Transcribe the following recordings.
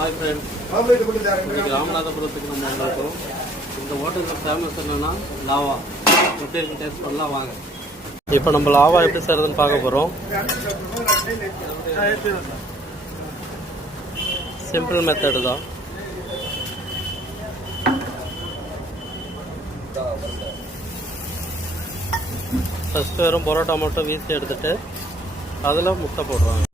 Hi friends, இன்னைக்கு ராமநாதபுரத்துக்கு நம்ம வந்திருக்கோம். இந்த ஹோட்டலில் ஃபேமஸ் என்னென்னா லாவா. எப்படி இருக்கு டேஸ்ட் பண்ணலாம் வாங்க. இப்போ நம்ம லாவா எப்படி செய்கிறதுன்னு பார்க்க போகிறோம். சிம்பிள் மெத்தடு தான். ஃபஸ்ட்டு வெறும் பரோட்டா மட்டும் வீசி எடுத்துட்டு அதில் முட்டை போடுறாங்க.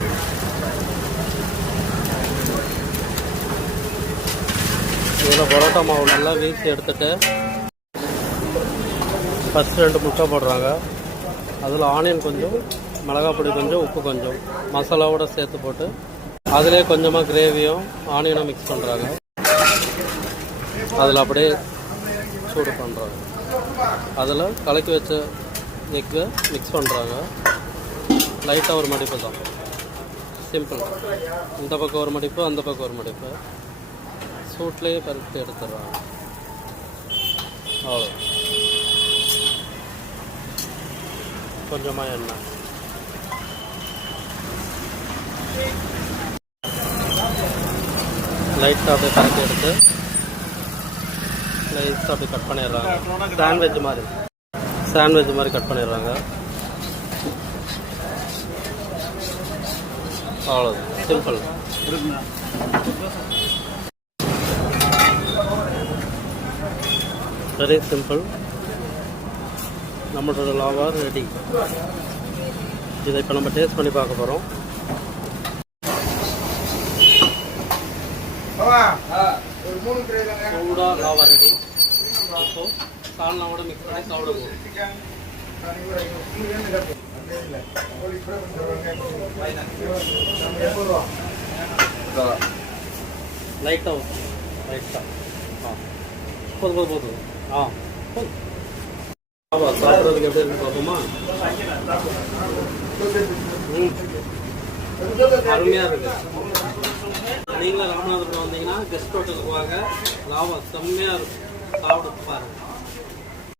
இதில் பரோட்டா மாவு நல்லா வீசி எடுத்துட்டு ஃபஸ்ட்டு 2 முட்டை போடுறாங்க. அதில் ஆனியன் கொஞ்சம், மிளகாய் பொடி கொஞ்சம், உப்பு கொஞ்சம், மசாலாவோடு சேர்த்து போட்டு அதிலே கொஞ்சமாக கிரேவியும் ஆனியனும் மிக்ஸ் பண்ணுறாங்க. அதில் அப்படியே சூடு பண்ணுறாங்க. அதில் கலக்கி வச்ச எக்கை மிக்ஸ் பண்ணுறாங்க. லைட்டாக ஒரு மடிப்பு தான், சிம்பிள். இந்த பக்கம் ஒரு மடிப்பு, அந்த பக்கம் ஒரு மடிப்பு, சூட்லேயே பருத்து எடுத்துடுறாங்க. அவ்வளோ. கொஞ்சமாக எண்ணெய், லைட்டாக அப்படியே கலக்கி எடுத்து லைட்டாக அப்படியே கட் பண்ணிடுறாங்க. சாண்ட்விச் மாதிரி கட் பண்ணிடுறாங்க. அவ்வளோ, சிம்பிள். Very simple. நம்மளோட லாவா ரெடி. இதை இப்போ நம்ம டேஸ்ட் பண்ணி பார்க்க போகிறோம். சூடாக லாவா ரெடி. இப்போ சால்னாவோட மிக்ஸ் பண்ணி சாப்பிடுவோம். லைட்டாக போதும். சாப்பிட்றதுக்கு எப்படி இருக்கு பார்ப்போமா? அருமையாக இருக்கு. நீங்களும் ராமநாதபுரம் வந்தீங்கன்னா கெஸ்ட் ஹோட்டலுக்கு வாங்க. லாவா செம்மையாக இருக்கும். சாப்பிட பாருங்க.